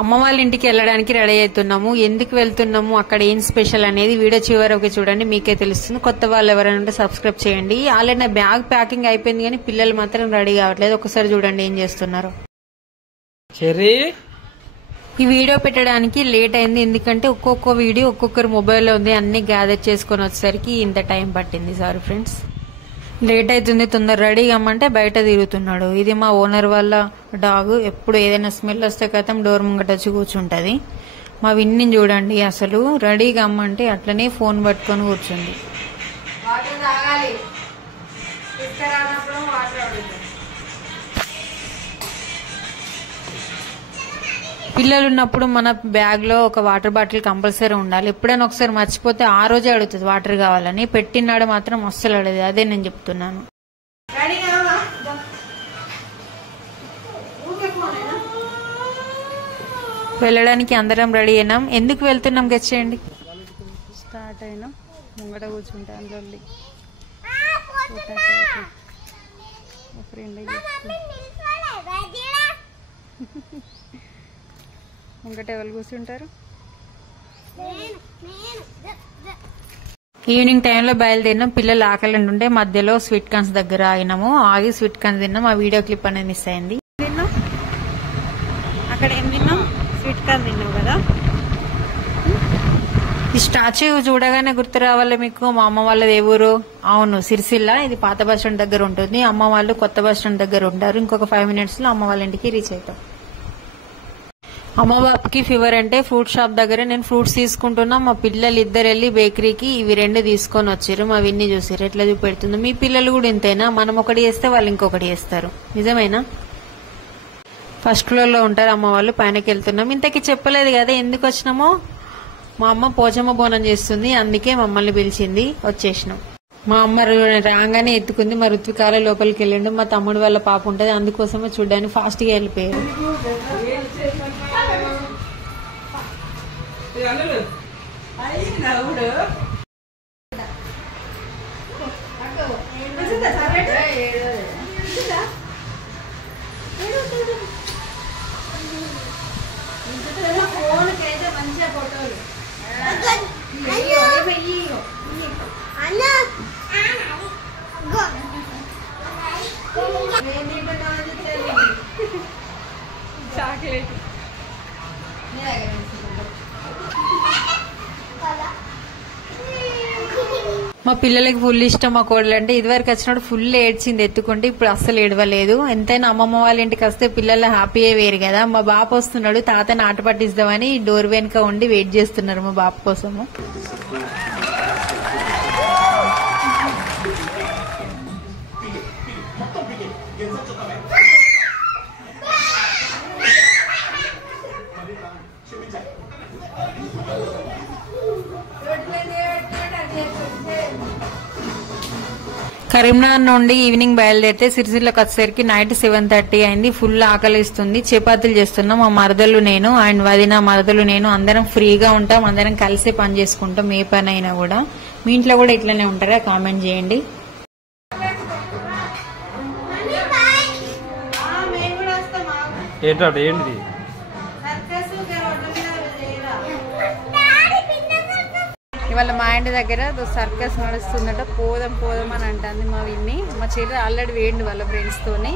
అమ్మ వాళ్ళ ఇంటికి వెళ్ళడానికి రెడీ అవుతున్నాము. ఎందుకు వెళ్తున్నాము, అక్కడ ఏం స్పెషల్ అనేది వీడియో చివరికి చూడండి, మీకే తెలుస్తుంది. కొత్త వాళ్ళు ఎవరైనా ఉంటే సబ్స్క్రైబ్ చేయండి. ఆల్రెడీ నా బ్యాగ్ ప్యాకింగ్ అయిపోయింది కానీ పిల్లలు మాత్రం రెడీ కావట్లేదు. ఒకసారి చూడండి ఏం చేస్తున్నారు. ఈ వీడియో పెట్టడానికి లేట్ అయింది, ఎందుకంటే ఒక్కొక్క వీడియో ఒక్కొక్కరు మొబైల్లో ఉంది. అన్ని గ్యాదర్ చేసుకుని వచ్చేసరికి ఇంత టైం పట్టింది. సారీ ఫ్రెండ్స్, లేట్ అవుతుంది, తొందర రెడీ కమ్మంటే బయట తిరుగుతున్నాడు. ఇది మా ఓనర్ వాళ్ళ డాగ్. ఎప్పుడు ఏదైనా స్మెల్ వస్తే కథం డోర్ ముంగట వచ్చి కూర్చుంటది. మా విన్ని చూడండి, అసలు రెడీ కమ్మంటే అట్లనే ఫోన్ పట్టుకొని కూర్చుంది. పిల్లలు ఉన్నప్పుడు మన బ్యాగ్ లో ఒక వాటర్ బాటిల్ కంపల్సరీ ఉండాలి. ఎప్పుడైనా ఒకసారి మర్చిపోతే ఆ రోజే అడుగుతుంది వాటర్ కావాలని. పెట్టినాడు మాత్రం అస్సలు అడగదు. అదే నేను చెప్తున్నాను. వెళ్ళడానికి అందరం రెడీ అయినాం. ఎందుకు వెళ్తున్నాం గెస్ చేయండి. స్టార్ట్ అయినాం, ముంగట కూర్చుంటాను లొల్లి. ముంగట ఎవరు కూర్చుంటారు. ఈవినింగ్ టైంలో బయలుదేరినాం. పిల్లలు ఆకలి ఉంటే మధ్యలో స్వీట్ కార్న్స్ దగ్గర ఆగినాము. ఆగి స్వీట్ కార్న్స్ తిన్నాం. ఆ వీడియో క్లిప్ అనేది మిస్ అయింది. తిన్నాం అక్కడ ఏం తిన్నాం, స్వీట్ కార్న్ తిన్నాం కదా. ఈ స్టాచ్యూ చూడగానే గుర్తు రావాలి మీకు. మా అమ్మ వాళ్ళది ఏ ఊరు? అవును, సిరిసిల్ల. ఇది పాత బస్ స్టాండ్ దగ్గర ఉంటుంది. అమ్మ వాళ్ళు కొత్త బస్ స్టాండ్ దగ్గర ఉంటారు. ఇంకొక 5 minutes లో అమ్మ వాళ్ళ ఇంటికి రీచ్ అవుతాం. అమ్మ బాబుకి ఫీవర్ అంటే ఫ్రూట్ షాప్ దగ్గర నేను ఫ్రూట్స్ తీసుకుంటున్నా. మా పిల్లలు ఇద్దరు వెళ్ళి బేకరీకి ఇవి 2 తీసుకొని వచ్చారు. మా విన్ని చూసారు ఎట్లా చూపెడుతుంది. మీ పిల్లలు కూడా ఇంతేనా? మనం ఒకటి చేస్తే వాళ్ళు ఇంకొకటి చేస్తారు. నిజమేనా? ఫస్ట్ ఫ్లోర్ లో ఉంటారు అమ్మ వాళ్ళు. పైనకి వెళ్తున్నాం. ఇంతకీ చెప్పలేదు కదా ఎందుకు వచ్చినామో. మా అమ్మ పోచమ్మ బోనం చేస్తుంది, అందుకే మమ్మల్ని పిలిచింది. వచ్చేసినాం. మా అమ్మ రాగానే ఎత్తుకుంది. మా ఋత్వికాల లోపలికి వెళ్ళిండు. మా తమ్ముడు వాళ్ళ పాప ఉంటది, అందుకోసమే చూడ్డానికి ఫాస్ట్ గా వెళ్ళిపోయారు. చాక్లెట్ మా పిల్లలకి ఫుల్ ఇష్టం. మా కోడలు అంటే ఇదివరకు వచ్చినప్పుడు ఫుల్ ఏడ్చింది ఎత్తుకుంటే, ఇప్పుడు అస్సలు ఏడవలేదు. ఎంతైనా అమ్మమ్మ వాళ్ళ ఇంటికి వస్తే పిల్లల హ్యాపీయే వేరు కదా. మా బాపు వస్తున్నాడు, తాతని ఆట పట్టిస్తామని డోర్ వెనుక ఉండి వెయిట్ చేస్తున్నారు మా బాపు కోసము. కరీంనగర్ నుండి ఈవినింగ్ బయలుదేరితే సిరిసిల్లకి వచ్చేసరికి నైట్ 7:30 అయింది. ఫుల్ ఆకలిస్తుంది. చపాతీలు చేస్తున్నాం. మా మరదలు నేను అండ్ వదిన మరదలు నేను అందరం ఫ్రీగా ఉంటాం. అందరం కలిసి పని చేసుకుంటాం ఏ పని అయినా కూడా. మీ ఇంట్లో కూడా ఇట్లనే ఉంటారా? కామెంట్ చేయండి. ఏంటిది? ఇవాళ మా ఇంటి దగ్గర సర్కస్ నడుస్తుందట. పోదాం పోదాం అని అంటుంది మా విన్ని. మా చెల్లి ఆల్రెడీ వేయండి వాళ్ళ ఫ్రెండ్స్ తోని.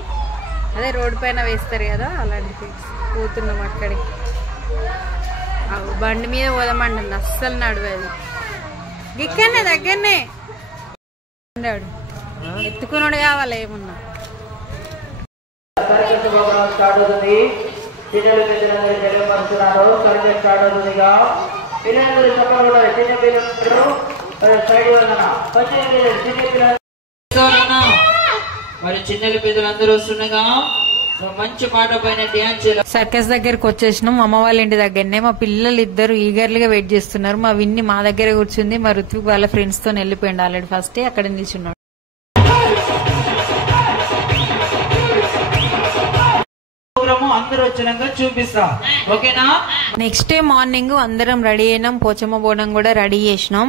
అదే రోడ్డు పైన వేస్తారు కదా, అలాంటి ఫ్రెండ్స్. పోతున్నాం అక్కడికి. బండి మీద పోదామంటుంది, అస్సలు నడవదు. గిక్కనే దగ్గరనే ఎత్తుకున్నాడు కావాలి ఏమున్నా. మరి చిన్నల పిల్లలందరూ వస్తుండగా మంచి పాట పైన డ్యాన్స్. సర్కస్ దగ్గరకు వచ్చేసినాం. అమ్మ వాళ్ళ ఇంటి దగ్గరనే. మా పిల్లలు ఇద్దరు ఈగర్లీగా వెయిట్ చేస్తున్నారు. మా విన్ని మా దగ్గర కూర్చుంది. మా ఋత్విక్ వాళ్ళ ఫ్రెండ్స్ తో వెళ్ళిపోయింది ఆల్రెడీ. ఫస్ట్ అక్కడ నిల్చున్నాడు. అందరూ వచ్చినాక చూపిస్తా, ఓకేనా? నెక్స్ట్ డే మార్నింగ్ అందరం రెడీ అయినాం. పోచమ్మ బోనం కూడా రెడీ చేసినాం.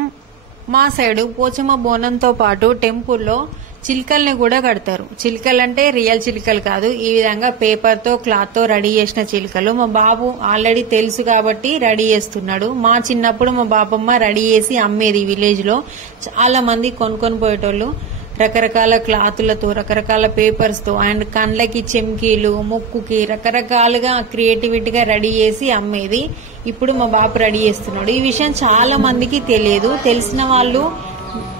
మా సైడ్ పోచమ్మ బోనంతో పాటు టెంపుల్లో చిలుకల్ని కూడా కడతారు. చిలుకలు అంటే రియల్ చిలుకలు కాదు, ఈ విధంగా పేపర్ తో క్లాత్ తో రెడీ చేసిన చిలుకలు. మా బాబు ఆల్రెడీ తెలుసు కాబట్టి రెడీ చేస్తున్నాడు. మా చిన్నప్పుడు మా బాపమ్మ రెడీ చేసి అమ్మేది. విలేజ్ లో చాలా మంది కొనుక్కొని పోయేటోళ్ళు రకరకాల క్లాతులతో, రకరకాల పేపర్స్ తో, అండ్ కండ్లకి చెమ్కీలు, ముక్కుకి రకరకాలుగా క్రియేటివిటీగా రెడీ చేసి అమ్మేది. ఇప్పుడు మా బాబు రెడీ చేస్తున్నాడు. ఈ విషయం చాలా మందికి తెలియదు. తెలిసిన వాళ్ళు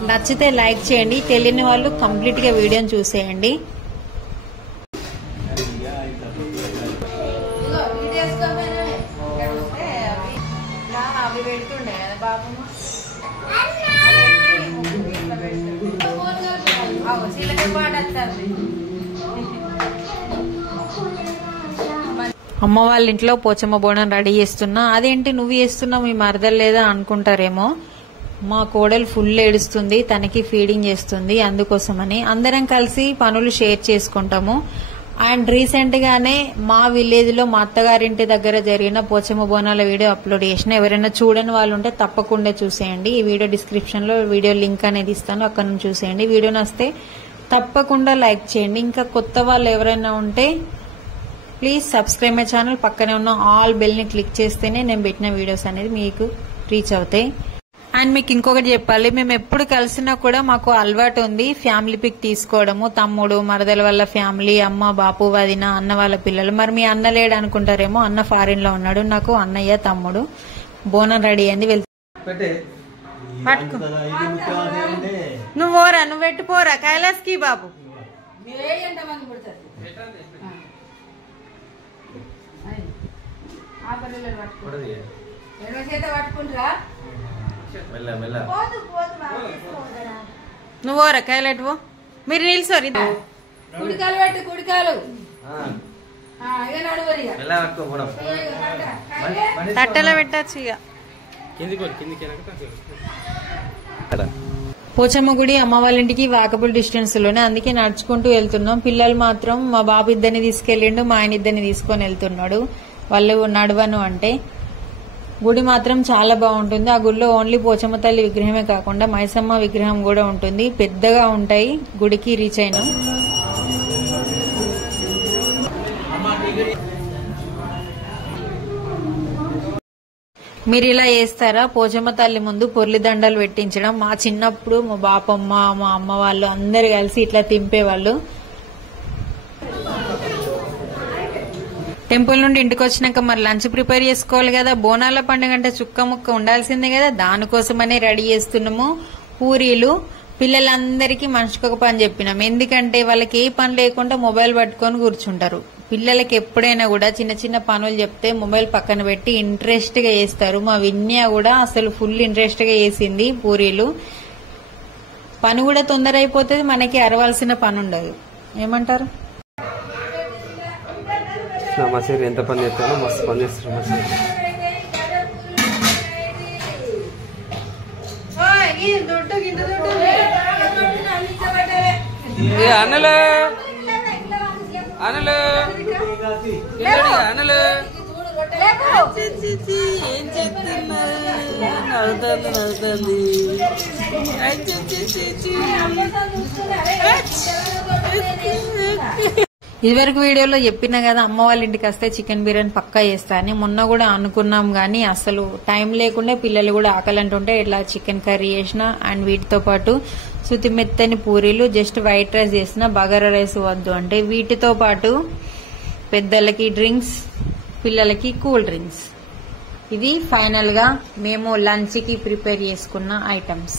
నచ్చితే లైక్ చేయండి, తెలియని వాళ్ళు కంప్లీట్ గా వీడియోని చూసేయండి. అమ్మ వాళ్ళ ఇంట్లో పోచమ్మ బోనం రెడీ చేస్తున్నా. అదేంటి నువ్వు చేస్తున్నావు, మీ మరదలు లేదా అనుకుంటారేమో. మా కోడలు ఫుల్ ఏడుస్తుంది, తనకి ఫీడింగ్ చేస్తుంది, అందుకోసమని అందరం కలిసి పనులు షేర్ చేసుకుంటాము. అండ్ రీసెంట్ గానే మా విలేజ్ లో మా అత్తగారింటి దగ్గర జరిగిన పోచమ్మ బోనాల వీడియో అప్లోడ్ చేసిన. ఎవరైనా చూడని వాళ్ళు ఉంటే తప్పకుండా చూసేయండి. ఈ వీడియో డిస్క్రిప్షన్ లో వీడియో లింక్ అనేది ఇస్తాను, అక్కడ నుంచి చూసేయండి. వీడియో నచ్చితే తప్పకుండా లైక్ చేయండి. ఇంకా కొత్త వాళ్ళు ఎవరైనా ఉంటే ప్లీజ్ సబ్స్క్రైబ్ మై ఛానల్. పక్కనే ఉన్న ఆల్ బెల్ ని క్లిక్ చేస్తేనే నేను పెట్టిన వీడియోస్ అనేది మీకు రీచ్ అవుతాయి. అండ్ మీకు ఇంకొకటి చెప్పాలి, మేము ఎప్పుడు కలిసినా కూడా మాకు అలవాటు ఉంది ఫ్యామిలీ పిక్ తీసుకోవడము. తమ్ముడు, మరదల వాళ్ళ ఫ్యామిలీ, అమ్మ, బాపు, వదిన, అన్న వాళ్ళ పిల్లలు. మరి మీ అన్న లేడు అనుకుంటారేమో, అన్న ఫారిన్ లో ఉన్నాడు. నాకు అన్నయ్య, తమ్ముడు. బోనం రెడీ అయింది, పట్టుకో. నువ్వు పోరా, నువ్వు పెట్టుకోరా కైలాస్ కి బాబు. నువ్వు పోరా కైలెట్ పో. మీరు నిల్సోరు, కుడికాలు పెట్టు, కుడికాలు తట్టెలో పెట్టచ్చు. ఇక పోచమ్మ గుడి అమ్మ వాళ్ళ ఇంటికి వాకబుల్ డిస్టెన్స్ లోనే, అందుకే నడుచుకుంటూ వెళ్తున్నాం. పిల్లలు మాత్రం మా బాబు ఇద్దరిని తీసుకెళ్లిండు, మా ఆయన ఇద్దరిని తీసుకొని వెళ్తున్నాడు. వాళ్ళు నడవను అంటే. గుడి మాత్రం చాలా బాగుంటుంది. ఆ గుడిలో ఓన్లీ పోచమ్మ తల్లి విగ్రహమే కాకుండా మైసమ్మ విగ్రహం కూడా ఉంటుంది. పెద్దగా ఉంటాయి. గుడికి రీచ్ అయినాం. మీరు ఇలా చేస్తారా? పోచమ్మ తల్లి ముందు పొర్లి దండలు పెట్టించడం. మా చిన్నప్పుడు మా బాపమ్మ, మా అమ్మ వాళ్ళు అందరు కలిసి ఇట్లా తింపేవాళ్ళు. టెంపుల్ నుండి ఇంటికి వచ్చినాక మరి లంచ్ ప్రిపేర్ చేసుకోవాలి కదా. బోనాల పండుగ అంటే చుక్క ముక్క ఉండాల్సిందే కదా. దానికోసమనే రెడీ చేస్తున్నాము. పూరీలు పిల్లలందరికీ మనిషికొక పని చెప్పినాం. ఎందుకంటే వాళ్ళకి ఏ పని లేకుండా మొబైల్ పట్టుకొని కూర్చుంటారు. పిల్లలకి ఎప్పుడైనా కూడా చిన్న చిన్న పనులు చెప్తే మొబైల్ పక్కన పెట్టి ఇంట్రెస్ట్ గా చేస్తారు. మా విన్య కూడా అసలు ఫుల్ ఇంట్రెస్ట్ గా చేసింది పూరీలు. పని కూడా తొందర అయిపోతుంది, మనకి అరవాల్సిన పని ఉండదు. ఏమంటారు? మా సైడ్ ఎంత పని చేస్తానో మస్తు పని చేస్తారు. మా సైడ్ అనలు అనలు అనలు ఏం చెప్తున్నా, నడుతుంది నడుతుంది. ఇదివరకు వీడియోలో చెప్పినా కదా, అమ్మ వాళ్ళ ఇంటికి వస్తే చికెన్ బిర్యానీ పక్కా చేస్తా అని. మొన్న కూడా అనుకున్నాం గానీ అసలు టైం లేకుండా పిల్లలు కూడా ఆకలి అంటుంటే ఇట్లా చికెన్ కర్రీ చేసిన. అండ్ వీటితో పాటు శుతి మెత్తని పూరీలు, జస్ట్ వైట్ రైస్ చేసిన. బగారా రైస్ వద్దు అంటే వీటితో పాటు పెద్దలకి డ్రింక్స్, పిల్లలకి కూల్ డ్రింక్స్. ఇది ఫైనల్ గా మేము లంచ్ కి ప్రిపేర్ చేసుకున్న ఐటమ్స్.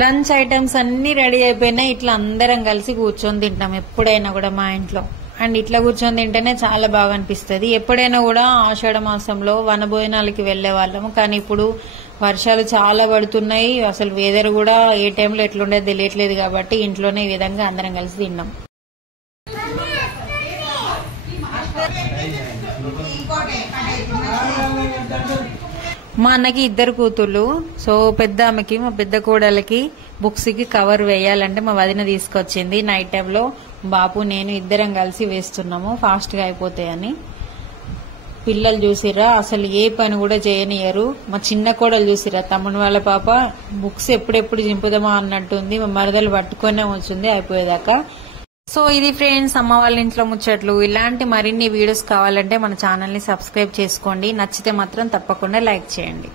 లంచ్ ఐటమ్స్ అన్ని రెడీ అయిపోయినాయి. ఇట్లా అందరం కలిసి కూర్చొని తింటాం ఎప్పుడైనా కూడా మా ఇంట్లో. అండ్ ఇట్లా కూర్చొని తింటేనే చాలా బాగా అనిపిస్తుంది. ఎప్పుడైనా కూడా ఆషాఢ మాసంలో వనభోజనాలకి వెళ్లే వాళ్ళము, కానీ ఇప్పుడు వర్షాలు చాలా పడుతున్నాయి. అసలు వెదర్ కూడా ఏ టైంలో ఎట్లుండేది తెలియట్లేదు కాబట్టి ఇంట్లోనే ఈ విధంగా అందరం కలిసి తిన్నాం. మా అన్నకి ఇద్దరు కూతుళ్ళు. సో పెద్ద ఆమెకి, మా పెద్ద కోడలకి బుక్స్ కి కవర్ వేయాలంటే మా వదిన తీసుకొచ్చింది. నైట్ టైంలో బాపు నేను ఇద్దరం కలిసి వేస్తున్నాము, ఫాస్ట్ గా అయిపోతాయని. పిల్లలు చూసిరా అసలు ఏ పని కూడా చేయనియరు. మా చిన్న కోడలు చూసిరా తమ్ముని వాళ్ళ పాప బుక్స్ ఎప్పుడెప్పుడు చింపుదామా అన్నట్టుంది. మా మరదలు పట్టుకునే ఉంచుంది అయిపోయేదాకా. సో ఇది ఫ్రెండ్స్ అమ్మ వాళ్ళ ఇంట్లో ముచ్చట్లు. ఇలాంటి మరిన్ని వీడియోస్ కావాలంటే మన ఛానల్ ని సబ్స్క్రైబ్ చేసుకోండి. నచ్చితే మాత్రం తప్పకుండా లైక్ చేయండి.